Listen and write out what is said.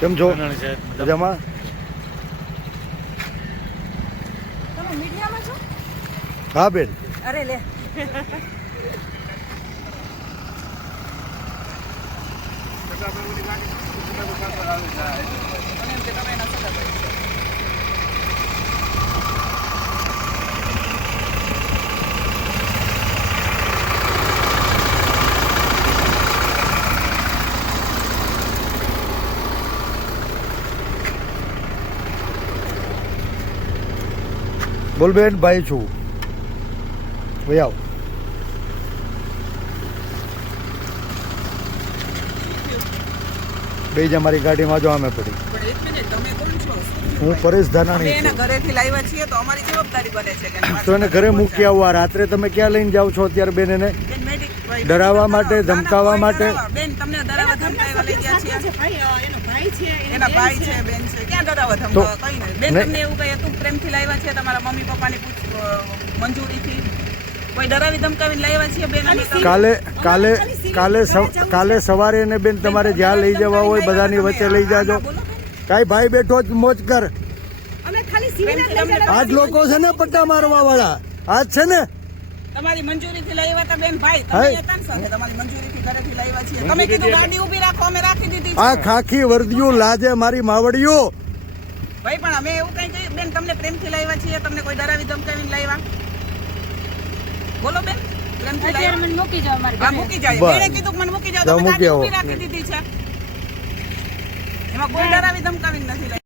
કેમ છો? મજામાં? મજામાં? તમે મીડિયામાં છો? હા બેન. અરે લે. તમે સગા ભાઈ છો. ભાઈ આવ. બે જ અમારી ગાડીમાં જો અમે પડી. હું પરેશ ધાનાણી છું. ઘરેથી લાવ્યા છીએ તો અમારી જવાબદારી બને છે તો એને ઘરે મૂકી આવવા રાત્રે તમે ક્યાં લઈને જાઓ છો અત્યારે બેન એને? ડરાવવા માટે, ધમકાવવા માટે? બેન તમને ડરાવવા ધમકાવવા લઈ ગયા છીએ એનો ભાઈ છે એના ભાઈ છે. બેન છે. ક્યાં ડરાવવા ધમકાવવા? કઈ નહીં. બેન તમને એવું કહે તું પ્રેમથી લાવ્યા છે તમારા મમ્મી પપ્પાની પૂછ મંજૂરીથી? કોઈ ડરાવી ધમકાવીને લાવ્યા છે બેન કાલે કાલે કાલે કાલે સવારે ને બેન તમારે જ્યાં લઈ જવા હોય બધાની વચ્ચે લઈ જાજો. કાંઈ ભાઈ બેઠો જ મોજ કર. અમે જ આજ લોકો છે ને પટ્ટા મારવા વાળા આજ છે ને તમારી મંજૂરીથી લાવ્યા હતા બેન ભાઈ. તમે હતા ને સાથે તમારી મંજૂરીથી ઘરેથી લાવ્યા છીએ. તમે કીધું ગાડી ઊભી રાખો અમે રાખી દીધી આ ખાખી વર્દીઓ લાજે મારી માવડીઓ. ભાઈ પણ અમે એવું કઈ કહ્યું બેન તમને પ્રેમથી લાવ્યા છીએ તમને કોઈ ડરાવી ધમકાવીને લાવ્યા બોલો બેન પ્રેમથી લાવ્યા મને મૂકી જાવ મારી હા મૂકી જાય બસ. બેને કીધું કે મને મૂકી જાવ તમે ગાડી ઊભી રાખી દીધી છે. એમાં કોઈ ડરાવી ધમકાવી